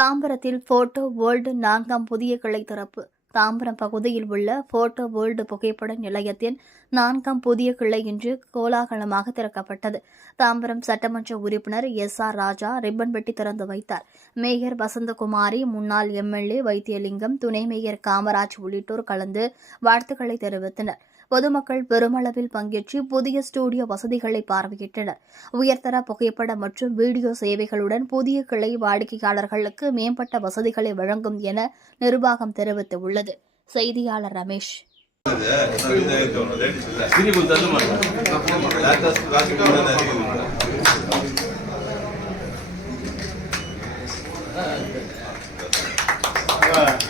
தாம்பரத்தில் photo world நான்காம் புதிய கிளை திறப்பு. தாம்பரம் பகுதியில் உள்ள போட்டோ வேர்ல்டு புகைப்பட நிலையத்தின் நான்காம் புதிய கிளை இன்று கோலாகலமாக திறக்கப்பட்டது. தாம்பரம் சட்டமன்ற உறுப்பினர் எஸ் ஆர் ராஜா ரிப்பன் வெட்டி திறந்து வைத்தார். மேயர் வசந்தகுமாரி முன்னாள் எம்எல்ஏ வைத்தியலிங்கம் துணை மேயர் காமராஜ் உள்ளிட்டோர் கலந்து வாழ்த்துக்களை தெரிவித்தனர். பொதுமக்கள் பெருமளவில் பங்கேற்று புதிய ஸ்டுடியோ வசதிகளை பார்வையிட்டனர் உயர்தர புகைப்பட மற்றும் வீடியோ சேவைகளுடன் புதிய கிளை வாடிக்கையாளர்களுக்கு மேம்பட்ட வசதிகளை வழங்கும் என நிர்வாகம் தெரிவித்துள்ளது செய்தியாளர் ரமேஷ் Yeah.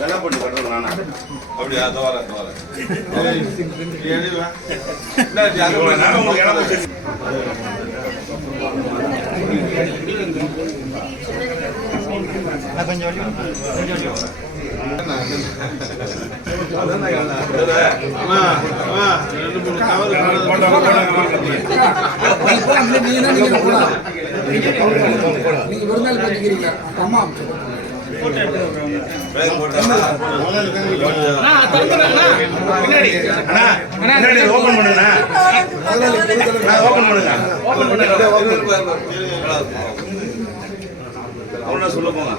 இதெல்லாம் பண்ணி கட்டுறது நானா அப்படியா தோற தோற கொஞ்சம் நீங்க விருந்தாளி பண்ணிக்கிறீங்க அம்மா. பின்னாடி. ஓபன் பண்ணுங்க ஓபன் பண்ணுங்க. அவன சொல்ல போங்க.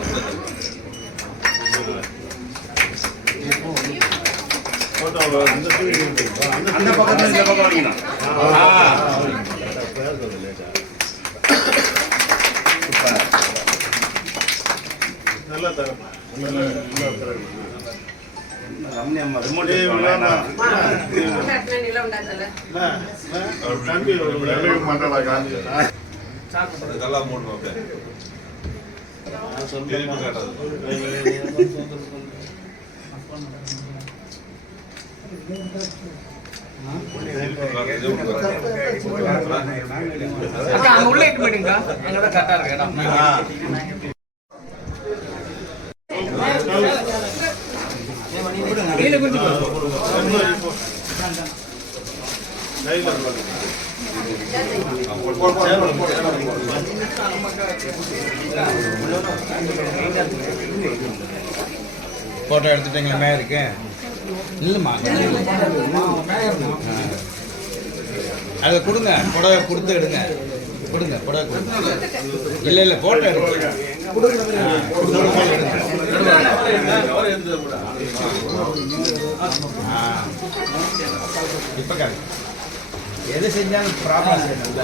அந்த பக்கத்துல இந்த பக்கம் வரைக்கணும் ரம்யா ரிமோட் அதெல்லாம் மூடணும் அப்படியே அங்க உள்ள இட்டு போயிடுங்க அங்கதான் கரெக்டா இருக்கு இடம் கீழே குதிச்சு போ. ஃபோட்டோ எடுத்துட்டீங்களா மேயருக்கு இல்லைம்மா அதை கொடுங்க புடவை கொடுத்து எடுங்க. கொடுங்க புடவை கொடுங்க. இல்லை இல்லை ஃபோட்டோ எடுங்க இப்போ எது செஞ்சாலும் ப்ராப்ளம் செய்யணும்ல